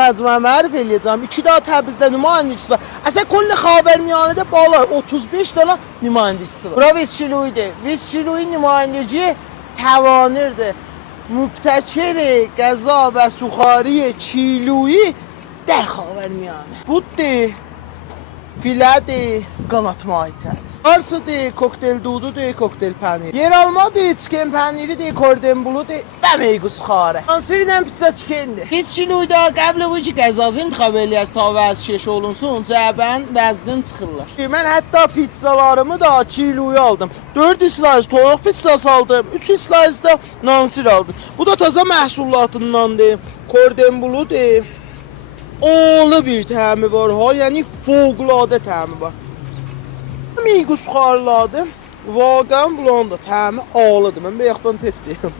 Məcmuə mərif eləyəcəm. 2 daha Təbrizdə nümayəndəçisi var. Əslən kol Xavərmiyanədə bağlar 35 dana nümayəndəçisi var. Bura Viççiluydur. Viççiluy nümayəndəci təvanirdir. Mübtəkir qəza və suxari Çiluyi در خاورمیانه بوده filədir, qanatma ayçədir. Arçıdır, kokteyl dududur, kokteyl pəniri. Yeralmadır, çiken pəniridir, kordon buludur, dəmeyqus xarə. Ansirlə pizza çikendir. Biz Çiluyda qəbl bu ki qəzazı intiqab eləyəz ta vəz şeş olunsun, cəbən vəzdən çıxırlar. Mən hətta pizzalarımı da Çiluya aldım. 4 slice toyuq pizzası aldım, 3 slice da nansir aldım. Bu da taza məhsullatındandır, kordon buludur. Oğlu bir təmi var ha, yəni fövqəladə təmi var. Miqus xarladı, vaqən bulan da təmi ağlıdır. Mən bayaqdan test edirəm.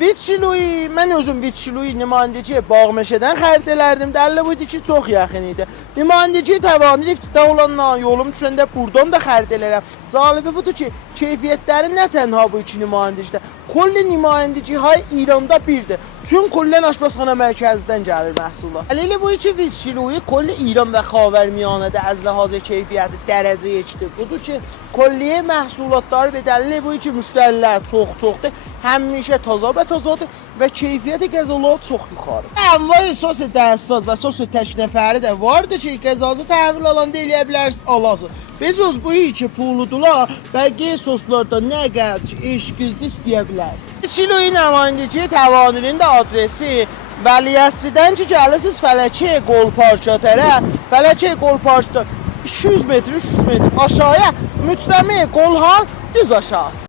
Viççiluy, mən özüm Viççiluy nümayəndəciyə Bağmeşədən xərid elərdim. Dəllə buydu ki, çox yaxın idi. Nümayəndəciyə təvanir iftida olandan yolum düşəndə buradan da xərid elərəm. Calibi budur ki, keyfiyyətləri nə tənha bu iki nümayəndəcidə. Kolli nümayəndəci hay İranda birdir. Çün kollən aşpazxana mərkəzindən gəlir məhsullar. Hələ bu iki Viççiluy kolli İran və Xavərmiyanədə az ləhazə keyfiyyəti dərəcə yekdir. Budur ki, kolliyə məhsullatları və dəllə bu iki müştərilər çoxdur. Həmişə taza və tazadır və keyfiyyəti qəzalar çox yuxarı. Ənvay sos dərsaz və sos tək nəfəri də vardır ki, qəzazı təhvil alanda eləyə bilərsiniz, alasınız. Bezos bu iki puludular, bəqi soslarda nə qədər eşqizli istəyə bilərsiniz. Çiluy nümayəndəci təvaninin də adresi Vəliyəsridən ki, gəlirsiniz Fələkə Qolparça tərəf, Fələkə Qolparçda 200 metr, 300 metr aşağıya mütləmi Qolhan düz aşağısı.